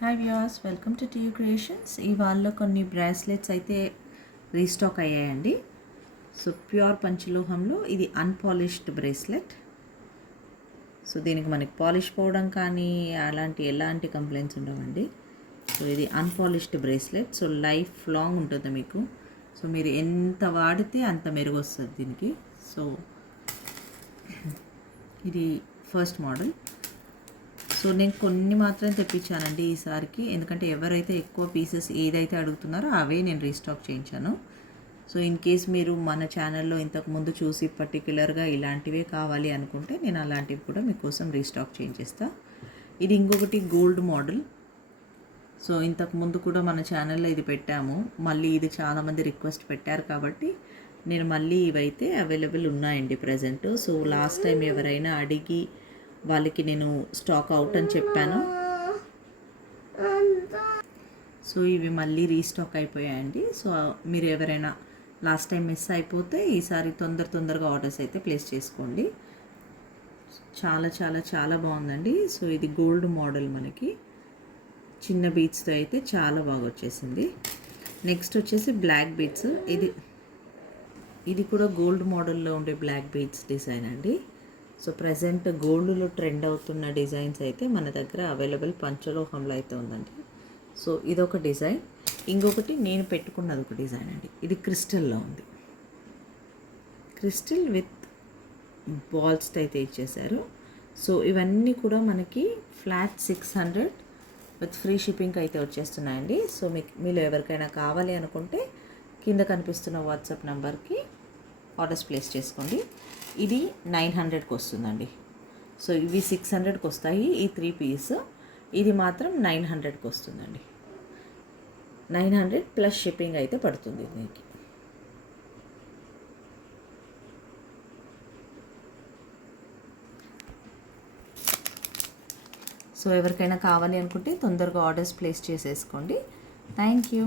Hi viewers, welcome to TU creations. ఈ వాళ్ళలో కొన్ని బ్రాస్లెట్స్ అయితే రీస్టాక్ అయ్యాయండి. సో ప్యూర్ పంచలోహంలో ఇది అన్పాలిష్డ్ బ్రేస్లెట్. సో దీనికి మనకి పాలిష్ పోవడం కానీ ఎలాంటి కంప్లైంట్స్ ఉండవండి. సో ఇది unpolished bracelet. So life long ఉంటుంది మీకు. సో మీరు ఎంత వాడితే అంత మెరుగు వస్తుంది దీనికి. సో ఇది ఫస్ట్ మోడల్. సో నేను కొన్ని మాత్రం తెప్పించానండి ఈసారికి, ఎందుకంటే ఎవరైతే ఎక్కువ పీసెస్ ఏదైతే అడుగుతున్నారో అవే నేను రీస్టాక్ చేయించాను. సో ఇన్ కేస్ మీరు మన ఛానల్లో ఇంతకుముందు చూసి పర్టికులర్గా ఇలాంటివే కావాలి అనుకుంటే నేను అలాంటివి కూడా మీకోసం రీస్టాక్ చేయించేస్తా. ఇది ఇంకొకటి గోల్డ్ మోడల్. సో ఇంతకుముందు కూడా మన ఛానల్లో ఇది పెట్టాము. మళ్ళీ ఇది చాలామంది రిక్వెస్ట్ పెట్టారు కాబట్టి నేను మళ్ళీ ఇవైతే అవైలబుల్ ఉన్నాయండి ప్రజెంట్. సో లాస్ట్ టైం ఎవరైనా అడిగి వాళ్ళకి నేను స్టాక్ అవుట్ అని చెప్పాను. సో ఇవి మళ్ళీ రీస్టాక్ అయిపోయాయండి. సో మీరు ఎవరైనా లాస్ట్ టైం మిస్ అయిపోతే ఈసారి తొందరగా ఆర్డర్స్ అయితే ప్లేస్ చేసుకోండి. చాలా చాలా చాలా బాగుందండి. సో ఇది గోల్డ్ మోడల్, మనకి చిన్న బీట్స్తో అయితే చాలా బాగా వచ్చేసింది. నెక్స్ట్ వచ్చేసి బ్లాక్ బీట్స్. ఇది కూడా గోల్డ్ మోడల్లో ఉండే బ్లాక్ బీట్స్ డిజైన్ అండి. సో ప్రజెంట్ గోల్డ్లో ట్రెండ్ అవుతున్న డిజైన్స్ అయితే మన దగ్గర అవైలబుల్ పంచలోహంలో అయితే ఉందండి. సో ఇదొక డిజైన్. ఇంకొకటి నేను పెట్టుకున్నది ఒక డిజైన్ అండి. ఇది క్రిస్టల్లో ఉంది. క్రిస్టల్ విత్ బాల్స్ అయితే ఇచ్చేసారు. సో ఇవన్నీ కూడా మనకి ఫ్లాట్ 600 విత్ ఫ్రీ షిప్పింగ్ అయితే వచ్చేస్తున్నాయండి. సో మీరు ఎవరికైనా కావాలి అనుకుంటే కింద కనిపిస్తున్న వాట్సాప్ నెంబర్కి ఆర్డర్స్ ప్లేస్ చేసుకోండి. ఇది 900కి వస్తుందండి. సో ఇవి 600కి వస్తాయి ఈ 3 పీస్. ఇది మాత్రం 900కి వస్తుందండి. 900 ప్లస్ షిప్పింగ్ అయితే పడుతుంది దీనికి. సో ఎవరికైనా కావాలి అనుకుంటే తొందరగా ఆర్డర్స్ ప్లేస్ చేసేసుకోండి. Thank you.